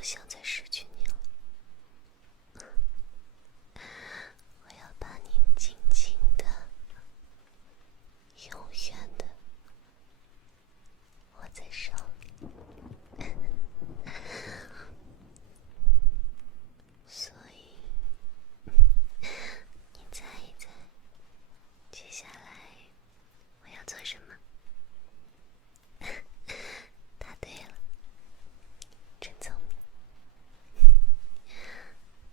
不想再失去你了，我要把你紧紧的、永远的握在手里。所以，你猜一猜，接下来我要做什么？答对了，真聪明。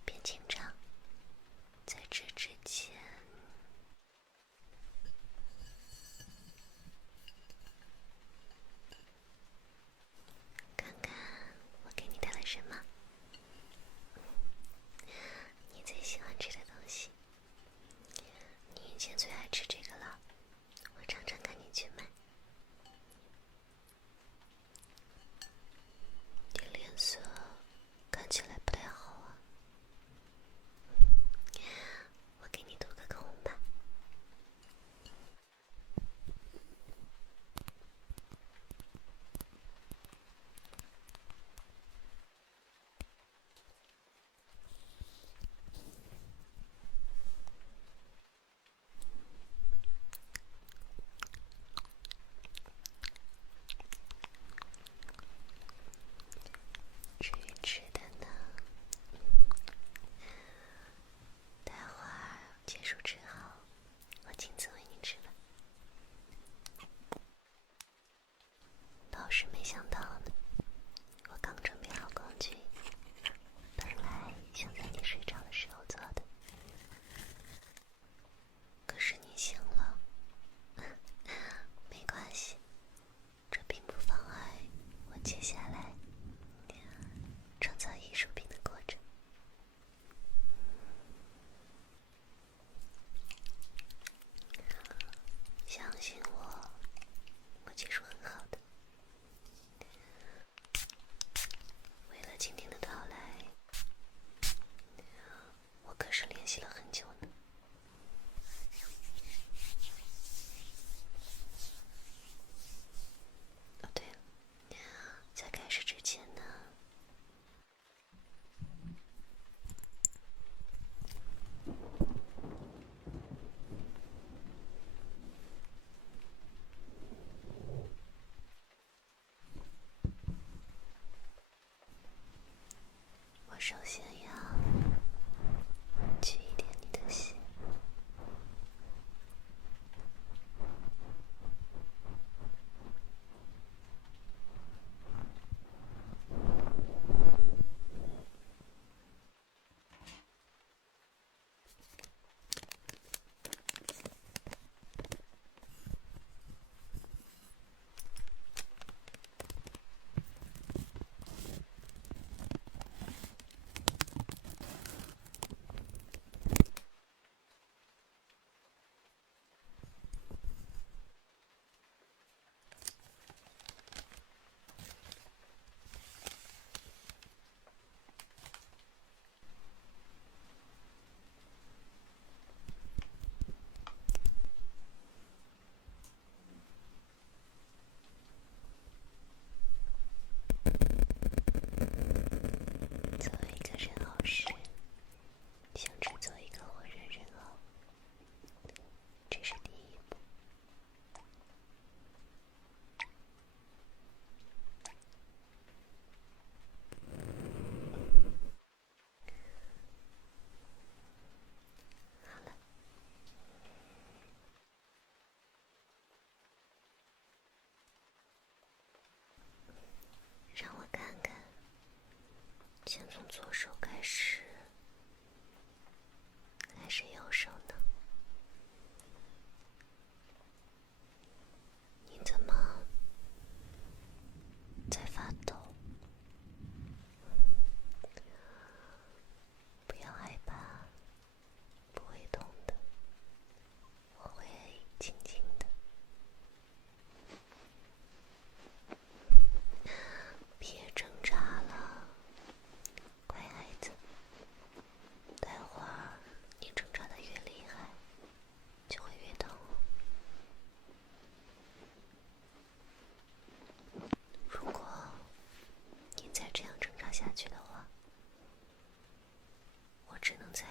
别紧张，在这之前，看看我给你带来什么？你最喜欢吃的东西。你以前最爱吃这个了，我常常看你去买。你脸色看起来不太好啊，我给你涂个口红吧。至于吃的呢，待会儿结束之后，我亲自为你吃吧。倒是没想到呢，我刚准备好工具，本来想在你睡着的时候做的，可是你醒了。没关系，这并不妨碍我接下来创造艺术品的过程。相信我，我技术很好的。为了今天的到来，我可是练习了很久呢。哦，对了，在开始之前呢，我首先要取一点你的血。作为一个人偶师，想制作一个活人人偶，这是第一步。好了，让我看看，先从左手开始，还是右手呢？你怎么在发抖？不要害怕，不会痛的，我会轻轻的。别挣扎了，乖孩子。下去的话，我只能在